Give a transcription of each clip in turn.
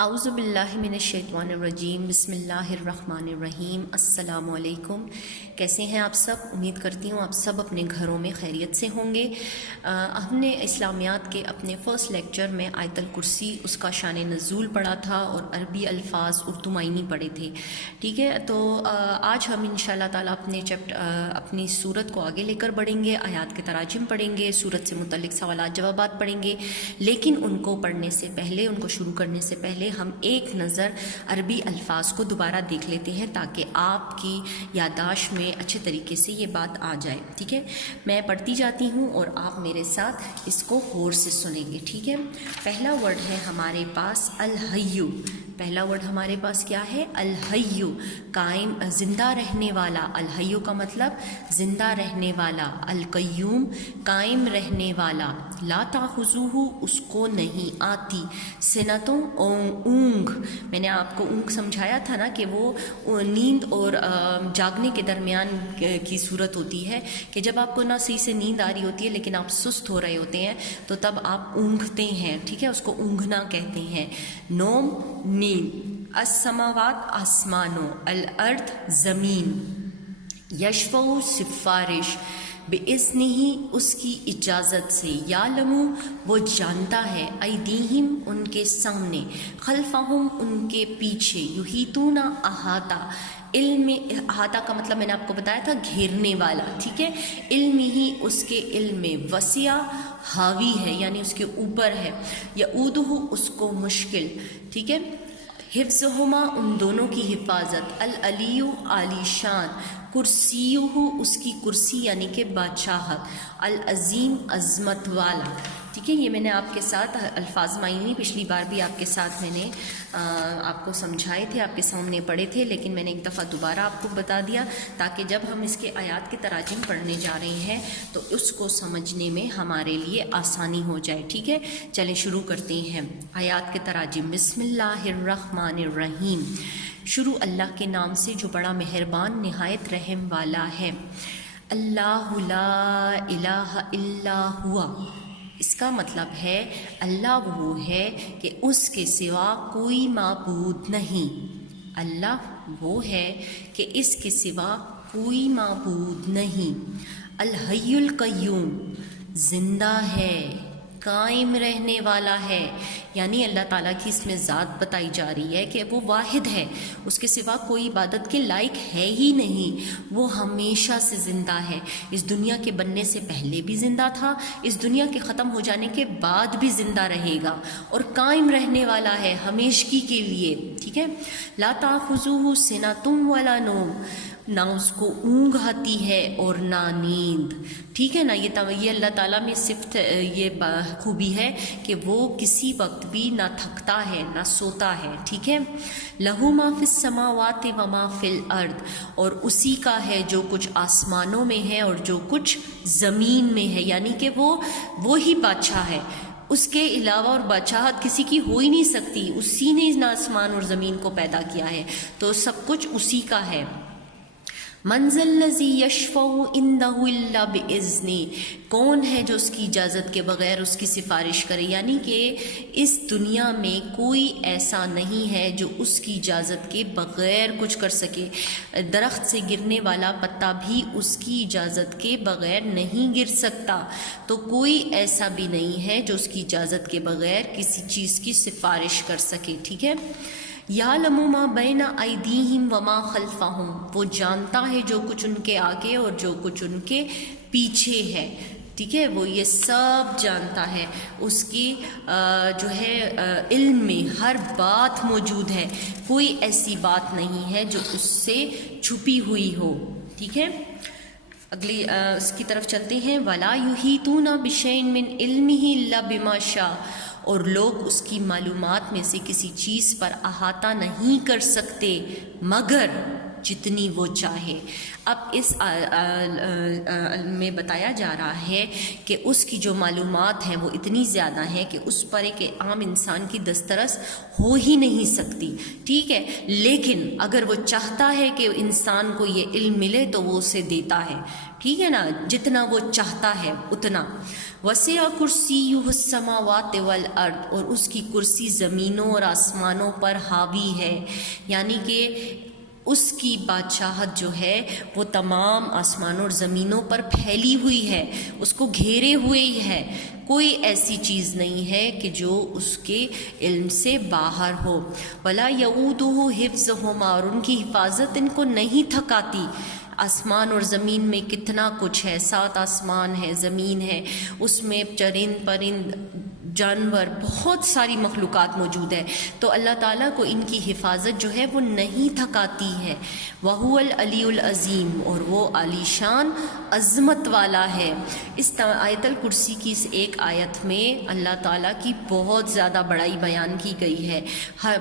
اعوذ باللہ من الشیطان الرجیم، بسم اللہ الرحمن الرحیم۔ السلام علیکم، کیسے ہیں آپ سب؟ امید کرتی ہوں آپ سب اپنے گھروں میں خیریت سے ہوں گے۔ ہم نے اسلامیات کے اپنے فرسٹ لیکچر میں آیت الکرسی، اس کا شان نزول پڑھا تھا اور عربی الفاظ اردو معنی پڑھے تھے، ٹھیک ہے؟ تو آج ہم انشاءاللہ تعالیٰ اپنی سورت کو آگے لے کر بڑھیں گے، آیات کے تراجم پڑھیں گے، سورت سے متعلق سوالات جوابات پڑھیں گے، لیکن ان کو پڑھنے سے پہلے، ان کو شروع کرنے سے پہلے ہم ایک نظر عربی الفاظ کو دوبارہ دیکھ لیتے ہیں تاکہ آپ کی یادداشت میں اچھے طریقے سے یہ بات آ جائے، ٹھیک ہے؟ میں پڑھتی جاتی ہوں اور آپ میرے ساتھ اس کو غور سے سنیں گے، ٹھیک ہے؟ پہلا ورڈ ہے ہمارے پاس الحیّ۔ پہلا ورڈ ہمارے پاس کیا ہے؟ الحیّ، قائم، زندہ رہنے والا۔ الحیّ کا مطلب زندہ رہنے والا۔ القیوم، قائم رہنے والا۔ لا تاخذوہ، اس کو نہیں آتی۔ سنتوں، اونگ، میں نے آپ کو اونگ سمجھایا تھا نا کہ وہ نیند اور جاگنے کے درمیان کی صورت ہوتی ہے کہ جب آپ کو نہ صحیح سے نیند آ رہی ہوتی ہے لیکن آپ سست ہو رہے ہوتے ہیں تو تب آپ اونگتے ہیں، ٹھیک ہے؟ اس کو اونگنا کہتے ہیں۔ نوم، نیند۔ السماوات، آسمانوں۔ الارض، زمین۔ یشفع، سفارش۔ بِإِذْنِهِ، اس کی اجازت سے۔ یعلم، وہ جانتا ہے۔ ایدیہم، ان کے سامنے۔ خلفہم، ان کے پیچھے۔ یحیطون، احاطہ۔ علم، احاطہ کا مطلب میں نے آپ کو بتایا تھا گھیرنے والا، ٹھیک ہے؟ علم ہی، اس کے علم میں۔ وسیع، حاوی ہے یعنی اس کے اوپر ہے۔ یعودہ، اس کو مشکل، ٹھیک ہے؟ حفظہما، ان دونوں کی حفاظت۔ العلی، عالی شان۔ کرسیہ، اس کی کرسی یعنی کہ بادشاہت۔ العظیم، عظمت والا، ٹھیک ہے؟ یہ میں نے آپ کے ساتھ الفاظ معنی پچھلی بار بھی آپ کے ساتھ میں نے آپ کو سمجھائے تھے، آپ کے سامنے پڑھے تھے، لیکن میں نے ایک دفعہ دوبارہ آپ کو بتا دیا تاکہ جب ہم اس کے آیات کے تراجم پڑھنے جا رہے ہیں تو اس کو سمجھنے میں ہمارے لیے آسانی ہو جائے، ٹھیک ہے؟ چلیں شروع کرتے ہیں آیات کے تراجم۔ بسم اللہ الرحمن الرحیم، شروع اللہ کے نام سے جو بڑا مہربان نہایت رحم والا ہے۔ اللہ لا الہ الا ہوا، اس کا مطلب ہے اللہ وہ ہے کہ اس کے سوا کوئی معبود نہیں۔ اللہ وہ ہے کہ اس کے سوا کوئی معبود نہیں۔ الحی القیوم، زندہ ہے، قائم رہنے والا ہے، یعنی اللہ تعالیٰ کی اس میں ذات بتائی جا رہی ہے کہ وہ واحد ہے، اس کے سوا کوئی عبادت کے لائق ہے ہی نہیں۔ وہ ہمیشہ سے زندہ ہے، اس دنیا کے بننے سے پہلے بھی زندہ تھا، اس دنیا کے ختم ہو جانے کے بعد بھی زندہ رہے گا، اور قائم رہنے والا ہے ہمیشگی کے لیے، ٹھیک ہے؟ لا تاخذوہ سنۃ ولا نوم، نہ اس کو اونگ آتی ہے اور نہ نیند، ٹھیک ہے نا؟ یہ اللہ تعالیٰ میں صفت، یہ خوبی ہے کہ وہ کسی وقت بھی نہ تھکتا ہے نہ سوتا ہے، ٹھیک ہے؟ لہو ما فی السماوات و ما فی الارض، اور اسی کا ہے جو کچھ آسمانوں میں ہے اور جو کچھ زمین میں ہے، یعنی کہ وہی بادشاہ ہے، اس کے علاوہ اور بادشاہت کسی کی ہو ہی نہیں سکتی، اسی نے آسمان اور زمین کو پیدا کیا ہے، تو سب کچھ اسی کا ہے۔ من ذا الذی یشفع عندہ الا باذنہ، کون ہے جو اس کی اجازت کے بغیر اس کی سفارش کرے، یعنی کہ اس دنیا میں کوئی ایسا نہیں ہے جو اس کی اجازت کے بغیر کچھ کر سکے۔ درخت سے گرنے والا پتا بھی اس کی اجازت کے بغیر نہیں گر سکتا، تو کوئی ایسا بھی نہیں ہے جو اس کی اجازت کے بغیر کسی چیز کی سفارش کر سکے، ٹھیک ہے؟ یعلم ما بین ایدیہم وما خلفہم، وہ جانتا ہے جو کچھ ان کے آگے اور جو کچھ ان کے پیچھے ہے، ٹھیک ہے؟ وہ یہ سب جانتا ہے، اس کی جو ہے علم میں ہر بات موجود ہے، کوئی ایسی بات نہیں ہے جو اس سے چھپی ہوئی ہو، ٹھیک ہے؟ اگلی اس کی طرف چلتے ہیں۔ ولا یحیطون بشیء من علمہ الا بما شاء، اور لوگ اس کی معلومات میں سے کسی چیز پر احاطہ نہیں کر سکتے مگر جتنی وہ چاہے۔ اب اس میں بتایا جا رہا ہے کہ اس کی جو معلومات ہیں وہ اتنی زیادہ ہیں کہ اس پر ایک عام انسان کی دسترس ہو ہی نہیں سکتی، ٹھیک ہے؟ لیکن اگر وہ چاہتا ہے کہ انسان کو یہ علم ملے تو وہ اسے دیتا ہے، ٹھیک ہے نا, جتنا وہ چاہتا ہے اتنا. وسع کرسیہ السماوات والارض, اور اس کی کرسی زمینوں اور آسمانوں پر حاوی ہے, یعنی کہ اس کی بادشاہت جو ہے وہ تمام آسمانوں اور زمینوں پر پھیلی ہوئی ہے, اس کو گھیرے ہوئے ہی ہے. کوئی ایسی چیز نہیں ہے کہ جو اس کے علم سے باہر ہو. ولا یعودہ حفظہما, اور ان کی حفاظت ان کو نہیں تھکاتی. آسمان اور زمین میں کتنا کچھ ہے, 7 آسمان ہے, زمین ہے, اس میں چرند پرند جانور بہت ساری مخلوقات موجود ہے, تو اللہ تعالیٰ کو ان کی حفاظت جو ہے وہ نہیں تھکاتی ہے. وَهُوَ الْعَلِيُّ الْعَظِيمُ, اور وہ عالی شان عظمت والا ہے. اس آیت الکرسی کی اس ایک آیت میں اللہ تعالیٰ کی بہت زیادہ بڑائی بیان کی گئی ہے.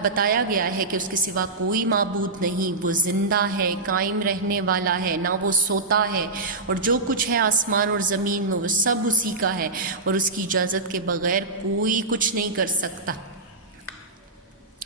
بتایا گیا ہے کہ اس کے سوا کوئی معبود نہیں, وہ زندہ ہے, قائم رہنے والا ہے, نہ وہ سوتا ہے, اور جو کچھ ہے آسمان اور زمین میں وہ سب اسی کا ہے, اور اس کی اجازت کے بغیر کوئی کچھ نہیں کر سکتا.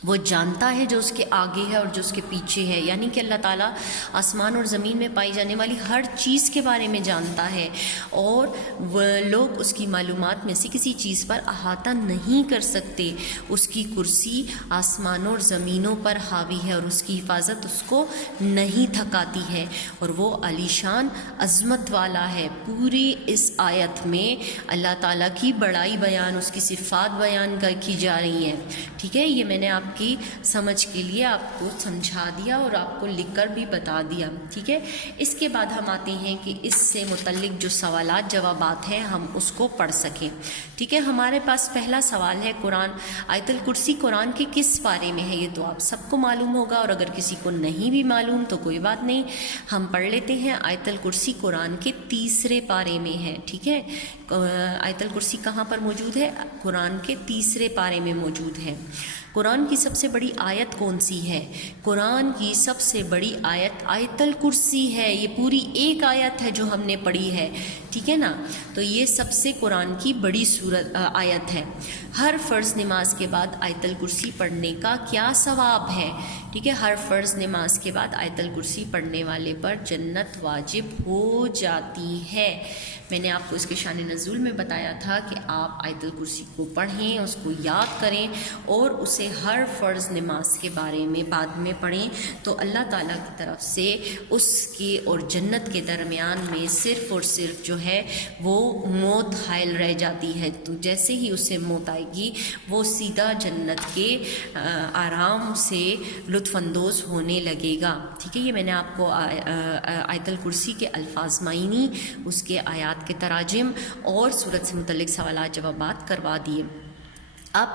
وہ جانتا ہے جو اس کے آگے ہے اور جو اس کے پیچھے ہے, یعنی کہ اللہ تعالیٰ آسمان اور زمین میں پائی جانے والی ہر چیز کے بارے میں جانتا ہے, اور وہ لوگ اس کی معلومات میں سے کسی چیز پر احاطہ نہیں کر سکتے. اس کی کرسی آسمانوں اور زمینوں پر حاوی ہے, اور اس کی حفاظت اس کو نہیں تھکاتی ہے, اور وہ عالی شان عظمت والا ہے. پوری اس آیت میں اللہ تعالیٰ کی بڑائی بیان, اس کی صفات بیان کی جا رہی ہیں. ٹھیک ہے, یہ میں نے آپ کی سمجھ کے لیے آپ کو سمجھا دیا اور آپ کو لکھ کر بھی بتا دیا. ٹھیک ہے, اس کے بعد ہم آتے ہیں کہ اس سے متعلق جو سوالات جوابات ہیں ہم اس کو پڑھ سکیں. ٹھیک ہے, ہمارے پاس پہلا سوال ہے, قرآن آیت الکرسی قرآن کے کس پارے میں ہے؟ یہ تو آپ سب کو معلوم ہوگا, اور اگر کسی کو نہیں بھی معلوم تو کوئی بات نہیں, ہم پڑھ لیتے ہیں. آیت الکرسی قرآن کے 3 پارے میں ہے. ٹھیک ہے, آیت الکرسی کہاں پر موجود ہے؟ قرآن کے 3 پارے میں موجود ہے. قرآن کی سب سے بڑی آیت کون سی ہے؟ قرآن کی سب سے بڑی آیت آیت الکرسی ہے. یہ پوری ایک آیت ہے جو ہم نے پڑھی ہے. ٹھیک ہے نا, تو یہ سب سے قرآن کی بڑی آیت ہے. ہر فرض نماز کے بعد آیت الکرسی پڑھنے کا کیا ثواب ہے؟ ٹھیک ہے, ہر فرض نماز کے بعد آیت الکرسی پڑھنے والے پر جنت واجب ہو جاتی ہے. میں نے آپ کو اس کے شان نزول میں بتایا تھا کہ آپ آیت الکرسی کو پڑھیں, اس کو یاد کریں, اور اسے ہر فرض نماز کے بارے میں بعد میں پڑھیں, تو اللہ تعالیٰ کی طرف سے اس کے اور جنت کے درمیان میں صرف اور صرف جو ہے وہ موت حائل رہ جاتی ہے. تو جیسے ہی اسے موت آئے گی وہ سیدھا جنت کے آرام سے لطف اندوز ہونے لگے گا. ٹھیک ہے, یہ میں نے آپ کو آیت الکرسی کے الفاظ معنی, اس کے آیات کے تراجم اور سورت سے متعلق سوالات جوابات کروا دیے. اب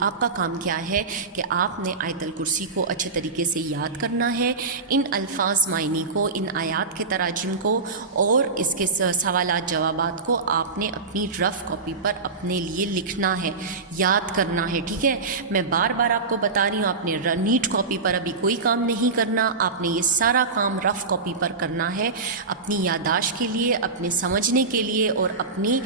آپ کا کام کیا ہے کہ آپ نے آیت الکرسی کو اچھے طریقے سے یاد کرنا ہے, ان الفاظ معنی کو, ان آیات کے تراجم کو اور اس کے سوالات جوابات کو آپ نے اپنی رف کاپی پر اپنے لیے لکھنا ہے, یاد کرنا ہے. ٹھیک ہے, میں بار بار آپ کو بتا رہی ہوں, آپ نے نیٹ کاپی پر ابھی کوئی کام نہیں کرنا, آپ نے یہ سارا کام رف کاپی پر کرنا ہے, اپنی یادداشت کے لیے, اپنے سمجھنے کے لیے, اور اپنی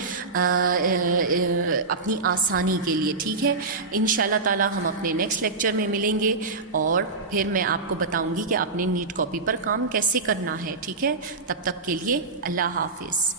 آسانی کے لیے. ٹھیک ہے, انشاءاللہ تعالی ہم اپنے نیکسٹ لیکچر میں ملیں گے, اور پھر میں آپ کو بتاؤں گی کہ آپ نے نیٹ کاپی پر کام کیسے کرنا ہے. ٹھیک ہے, تب تک کے لیے اللہ حافظ.